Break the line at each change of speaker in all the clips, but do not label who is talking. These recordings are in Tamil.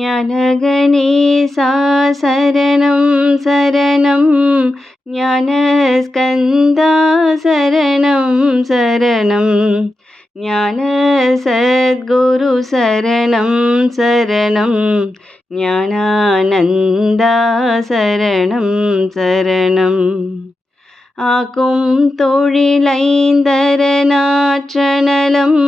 ஞானகணேசா சரணம் சரணம் ஞானஸ்கந்தா சரணம் சரணம் ஞான சத்குரு சரணம் சரணம் ஞானானந்தா சரணம் சரணம் ஆக்கும் தொழிலைந்தரநாற்றனலம்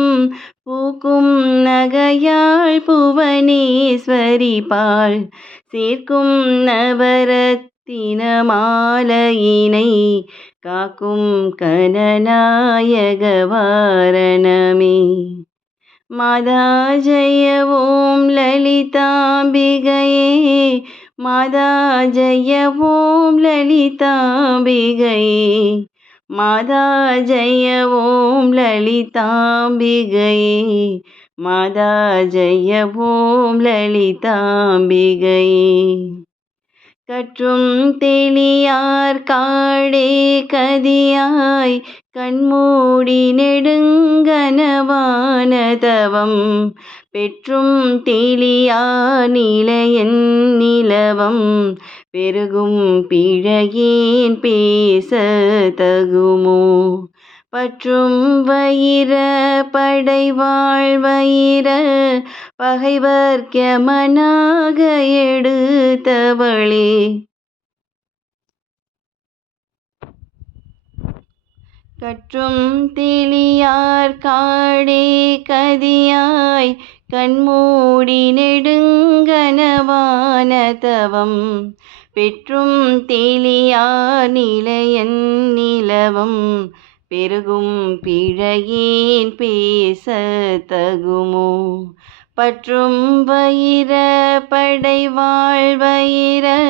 பூக்கும் நகையாள் புவனேஸ்வரி பாள் சேர்க்கும் நவரத்தின மாலையினை காக்கும் கனநாயக வாரணமே மாதா ஜெய ஓம் லலிதாம்பிகையே மாதா ஜெய ஓம் லலிதாம்பிகையே. மாதா ஜெய ஓம் லலிதாம்பிகையே மாதா ஜெய ஓம் லலிதாம்பிகையே கற்றும் தெளியார் காடே கதியாய். கண்மூடி நெடுங்கனவானதவம் பெற்றும் தெளியா நிலையன் நிலவம். பெருகும் பிழையேன் பேச தகுமோ? பற்றும் வயிற படைவாழ் வயிர பகைவர்க்கமனாக எடுத்தவளே. கற்றும் தெளியார் காடே கதியாய் கண்மூடி நெடுங்கனவானதவம் பெற்றும் தெளியா நிலையன் நிலவம் பெருகும் பிழையேன் பேச தகுமோ? பற்றும் வயிற படைவாழ் வயிர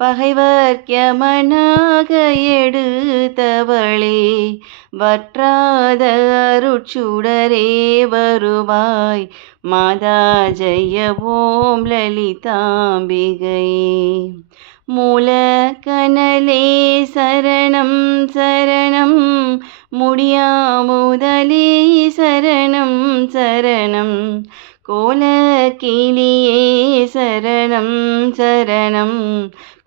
பகைவர்க்கியமனாக எடுத்தவளே வற்றாத அருட்சுடரே வருவாய் மாதா ஜெய ஓம் லலிதாம்பிகையே மூலக்கனலே சரணம் சரணம் முடியாமுதலே சரணம் சரணம் கோலக்கிளியே சரணம் சரணம்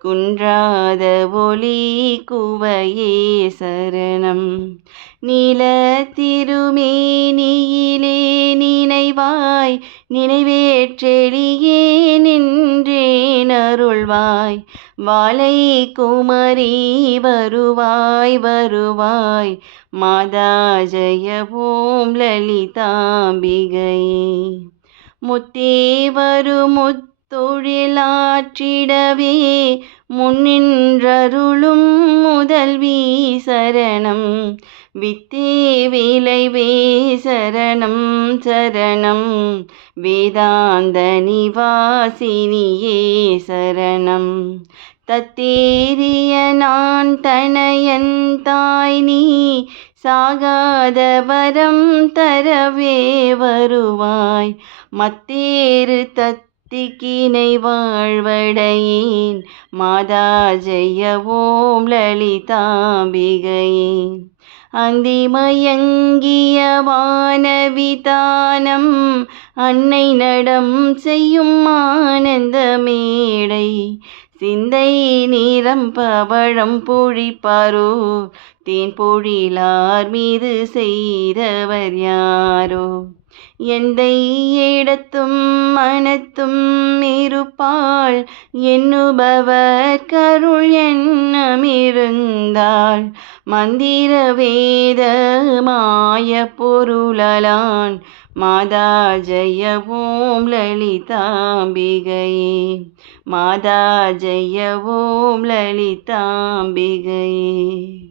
குன்றாத ஒளி குவையே சரணம். நில திருமேனியிலே நினைவாய் நினைவேற்றெளியே நின்றேன் அருள்வாய். வாழை குமரி வருவாய் வருவாய். மாதா ஜெய ஓம் லலிதாம்பிகையே. முத்தே முத்து தொழிலாற்றிடவே முன்னின்றருளும் முதல்வி சரணம். வித்தே விளைவே சரணம் சரணம். வேதாந்த நிவாசினியே சரணம். தத்தேரிய நான் தனையன் தாய் நீ சாகாத வரம் தரவே வருவாய். மத்தேறு தத் திக்கினை வாழ்வடையேன். மாதா ஜெய ஓம் லலிதாம்பிகையே. அந்திமயங்கிய வானவிதானம் அன்னை நடம் செய்யும் ஆனந்த மேடை. சிந்தை நீரம் பவழம் பொழிப்பாரோ? தேன் பொழிலார் மீது செய்தவர் யாரோ? எந்த இடத்தும் மனத்தும் இருப்பாள். என்னுபவர் கருள் எண்ணமிருந்தாள். மந்திர வேத மாய பொருளலான். மாதா ஜெய ஓம் லலிதாம்பிகையே. மாதா ஜெய ஓம் லலிதாம்பிகையே.